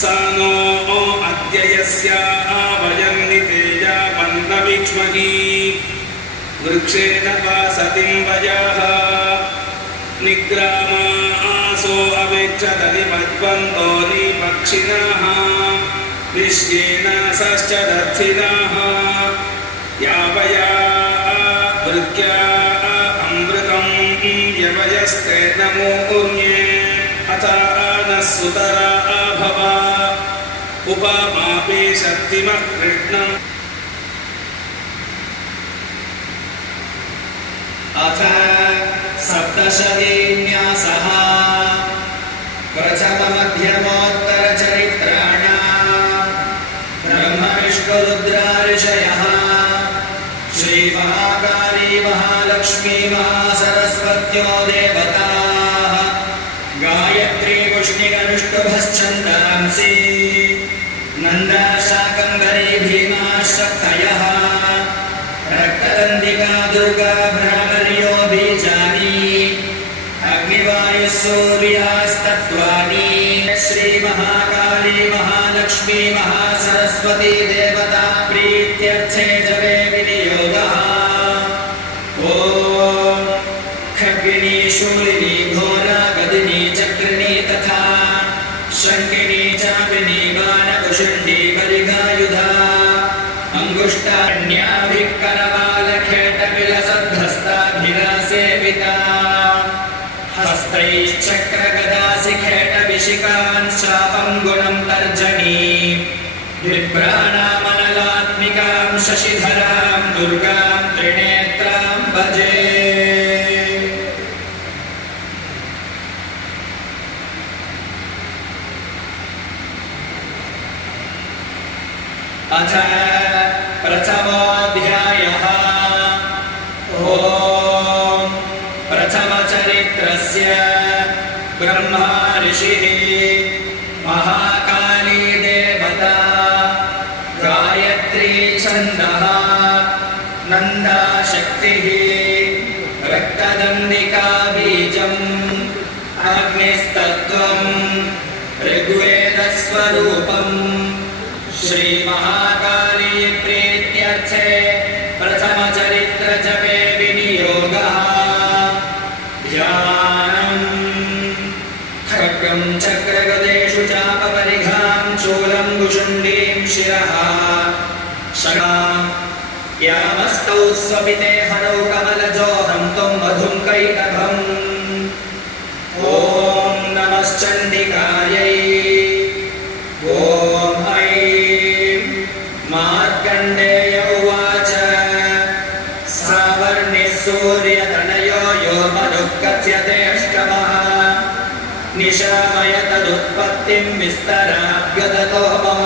सानो अद्य यस्याः वयं नितेया मन्दविक्ष्महि वृक्षेण वासतिं वयः निग्रामासो अवेक्षतनिमद्वन्तो निपक्षिणः निश्येन सश्च दर्थिनः यावया वृत्या अमृतं यवयस्ते नमो ऊर्ण्ये अथ नः सुतरा भव उपमापि शक्तिमः कृष्णम् अथ सप्तशतीन्यासः प्रथममध्यमोत्तरचरित्राणाम् ब्रह्मविष्णुरुद्राऋषयः श्रीमहाकाली महालक्ष्मी महासरस्वत्यो देवताः गायत्री पुष्णिकविष्णुभश्छन्दांसि नन्दा शाकम्भरी भीमा शक्तयः रक्तदन्तिका दुर्गा भ्रामर्यो बीजानि अग्निवायुः सूर्यास्तत्त्वानि श्रीमहाकाली महालक्ष्मी महासरस्वती देवता प्रीत्यर्थे जपे विनियोगः ॐ खड्गिनी शूलिनी घोरा गदिनी चक्रिणी तथा शङ्किनी चापिनी बाणकुशुण्डी बलिगायुधा अंगुष्ठान्याभिकरवालखेटविलसद्धस्ताभिलासेविता हस्तैश्चक्रगदासिखेटविशिकान् शापं गुणं तर्जनी विभ्राणामनलात्मिकां शशिधरां दुर्गां त्रिनेत्रां भजे अथ प्रथमोऽध्यायः ॐ प्रथमचरित्रस्य ब्रह्मा ऋषिः महाकाली देवता गायत्री छन्दः नन्दा शक्तिः रक्तदन्तिका बीजम् अग्निस्तत्त्वम् ऋग्वेदस्वरूपम् श्रीमहाकाली प्रीत्यर्थे प्रथमचरित्रजपे विनियोगः ध्यानम् खड्गं चक्रगदेषु चापपरिघां शूलं कुशुण्डीं शिरः शङ्खां यामस्तौ स्वपिते हरौ कमलजो हन्तुं मधुं कैटभम् ॐ नमश्चण्डिकायै ॐ मार्कण्डेय उवाच सावर्णिः सूर्यतनयो यो मनुः कथ्यते अष्टमः निशामय तदुत्पत्तिं विस्तराभ्युदतो मम